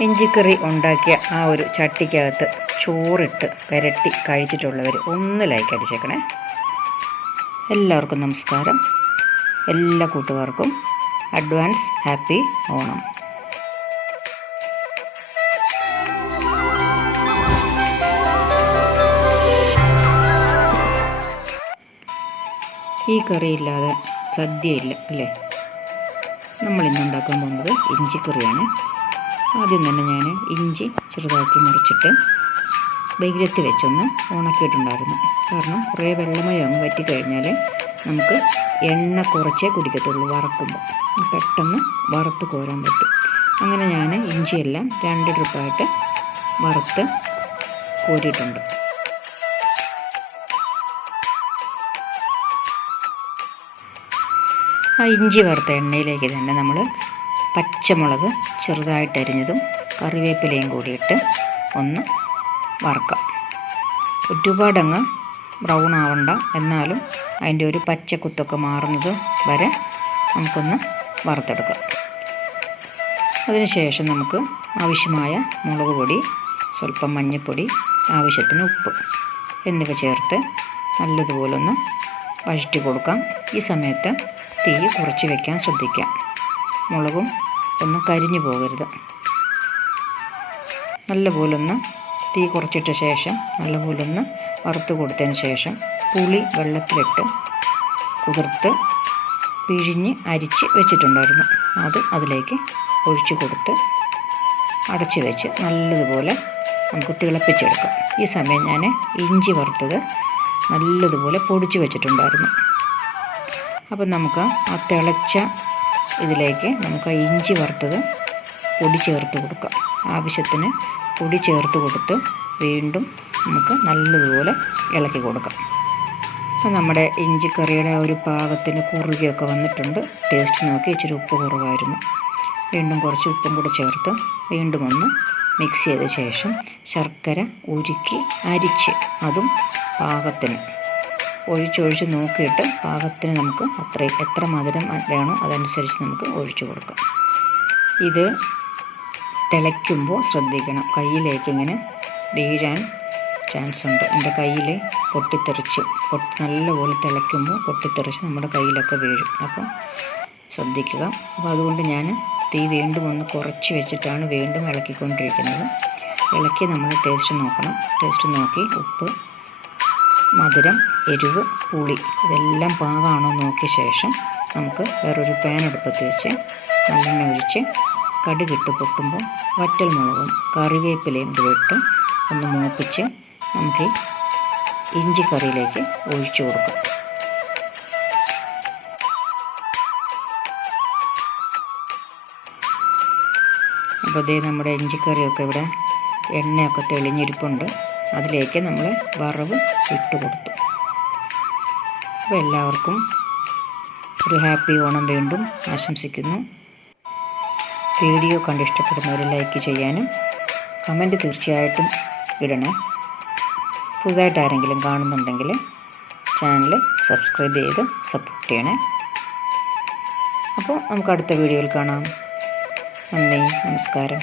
ഇഞ്ചിക്കറി ഉണ്ടാക്കിയ ആ ഒരു ചട്ടിക്കകത്ത് ചോറിട്ട് പുരട്ടി കഴിച്ചിട്ടുള്ളവർ ഒന്ന് ലൈക്ക് അടിച്ചേക്കണേ. എല്ലാവർക്കും നമസ്കാരം. എല്ലാ കൂട്ടുകാർക്കും അഡ്വാൻസ് ഹാപ്പി ഓണം. ഈ കറിയില്ലാതെ സദ്യയില്ല അല്ലേ? ഉണ്ടാക്കാൻ പോകുന്നത് ഇഞ്ചിക്കറിയാണ്. ആദ്യം തന്നെ ഞാൻ ഇഞ്ചി ചെറുതാക്കി മുറിച്ചിട്ട് വെയിലത്ത് വെച്ചൊന്ന് ഉണക്കിയിട്ടുണ്ടായിരുന്നു. കാരണം കുറേ വെള്ളമയം അങ്ങ് വറ്റിക്കഴിഞ്ഞാൽ നമുക്ക് എണ്ണ കുറച്ചേ കുടിക്കത്തുള്ളൂ വറക്കുമ്പോൾ. പെട്ടെന്ന് വറുത്ത് കോരാൻ പറ്റും. അങ്ങനെ ഞാൻ ഇഞ്ചിയെല്ലാം രണ്ട് ട്രിപ്പായിട്ട് വറുത്ത് കോരിയിട്ടുണ്ട്. ആ ഇഞ്ചി വറുത്ത എണ്ണയിലേക്ക് തന്നെ നമ്മൾ പച്ചമുളക് ചെറുതായിട്ട് അരിഞ്ഞതും കറിവേപ്പിലയും കൂടിയിട്ട് ഒന്ന് വറുക്കാം. ഒരുപാടങ്ങ് ബ്രൗൺ ആവണ്ട. എന്നാലും അതിന്റെ ഒരു പച്ചക്കുത്തൊക്കെ മാറുന്നത് വരെ നമുക്കൊന്ന് വറുത്തെടുക്കാം. അതിനുശേഷം നമുക്ക് ആവശ്യമായ മുളക് പൊടി സ്വല്പം മഞ്ഞൾപ്പൊടി ആവശ്യത്തിന് ഉപ്പ് എന്നിവ ചേർത്ത് നല്ലതുപോലെ ഒന്ന് വഴറ്റി കൊടുക്കാം. ഈ സമയത്ത് തീ കുറച്ച് വയ്ക്കാൻ ശ്രദ്ധിക്കാം. മുളകും ഒന്ന് കരിഞ്ഞു പോകരുത്. നല്ലപോലെ ഒന്ന് തീ കുറച്ചിട്ട ശേഷം നല്ലപോലെ ഒന്ന് വറുത്ത് കൊടുത്തതിന് ശേഷം പുളി വെള്ളത്തിലിട്ട് കുതിർത്ത് പിഴിഞ്ഞ് അരിച്ച് വെച്ചിട്ടുണ്ടായിരുന്നു. അത് അതിലേക്ക് ഒഴിച്ചു കൊടുത്ത് അടച്ച് വെച്ച് നല്ലതുപോലെ നമുക്ക് തിളപ്പിച്ചെടുക്കാം. ഈ സമയം ഞാൻ ഇഞ്ചി വറുത്തത് നല്ലതുപോലെ പൊടിച്ച് വെച്ചിട്ടുണ്ടായിരുന്നു. അപ്പം നമുക്ക് ആ തിളച്ച ഇതിലേക്ക് നമുക്ക് ഇഞ്ചി വറുത്തത് പൊടി ചേർത്ത് കൊടുക്കാം. ആവശ്യത്തിന് പൊടി ചേർത്ത് കൊടുത്ത് വീണ്ടും നമുക്ക് നല്ലതുപോലെ ഇളക്കി കൊടുക്കാം. അപ്പം നമ്മുടെ ഇഞ്ചിക്കറിയുടെ ഒരു പാകത്തിന് കുറുകിയൊക്കെ വന്നിട്ടുണ്ട്. ടേസ്റ്റ് നോക്കി ഇച്ചിരി ഉപ്പ് കുറവായിരുന്നു. വീണ്ടും കുറച്ച് ഉപ്പും കൂടി ചേർത്ത് വീണ്ടും ഒന്ന് മിക്സ് ചെയ്ത ശേഷം ശർക്കര ഉരുക്കി അരിച്ച് അതും പാകത്തിന്. ഒഴിച്ചൊഴിച്ച് നോക്കിയിട്ട് പാകത്തിന് നമുക്ക് അത്ര എത്ര മധുരം വേണോ അതനുസരിച്ച് നമുക്ക് ഒഴിച്ചു കൊടുക്കാം. ഇത് തിളയ്ക്കുമ്പോൾ ശ്രദ്ധിക്കണം. കയ്യിലേക്ക് ഇങ്ങനെ വീഴാൻ ചാൻസ് ഉണ്ട്. എന്റെ കയ്യിൽ പൊട്ടിത്തെറിച്ച് പൊട്ടി നല്ലപോലെ തിളയ്ക്കുമ്പോൾ പൊട്ടിത്തെറിച്ച് നമ്മുടെ കയ്യിലൊക്കെ വീഴും. അപ്പം ശ്രദ്ധിക്കുക. അപ്പോൾ അതുകൊണ്ട് ഞാൻ തീ വീണ്ടും ഒന്ന് കുറച്ച് വെച്ചിട്ടാണ് വീണ്ടും ഇളക്കിക്കൊണ്ടിരിക്കുന്നത്. ഇളക്കി നമ്മൾ ടേസ്റ്റ് നോക്കണം. ടേസ്റ്റ് നോക്കി ഉപ്പ് മധുരം എരിവ് പുളി ഇതെല്ലാം പാകമാണോ നോക്കിയ ശേഷം നമുക്ക് വേറൊരു പാൻ അടുപ്പത്ത് വെച്ച് നല്ലെണ്ണ ഒഴിച്ച് കടുകിട്ട് പൊട്ടുമ്പോൾ വറ്റൽ മുളകും കറിവേപ്പിലയും ഇട്ട് ഒന്ന് മൂപ്പിച്ച് നമുക്ക് ഇഞ്ചി കറിയിലേക്ക് ഒഴിച്ചു കൊടുക്കാം. അപ്പോൾ ഇതേ നമ്മുടെ ഇഞ്ചിക്കറിയൊക്കെ ഇവിടെ എണ്ണയൊക്കെ തെളിഞ്ഞിരിപ്പുണ്ട്. അതിലേക്ക് നമ്മൾ വറവ് ഇട്ട് കൊടുത്തു. അപ്പോൾ എല്ലാവർക്കും ഒരു ഹാപ്പി ഓണം വീണ്ടും ആശംസിക്കുന്നു. വീഡിയോ കണ്ട് ഇഷ്ടപ്പെടുന്നവർ ലൈക്ക് ചെയ്യാനും കമന്റ് തീർച്ചയായിട്ടും ഇടണേ. പുതുതായിട്ട് ആരെങ്കിലും കാണുന്നുണ്ടെങ്കിൽ ചാനൽ സബ്സ്ക്രൈബ് ചെയ്ത് സപ്പോർട്ട് ചെയ്യണേ. അപ്പോൾ നമുക്ക് അടുത്ത വീഡിയോയിൽ കാണാം. നന്ദി നമസ്കാരം.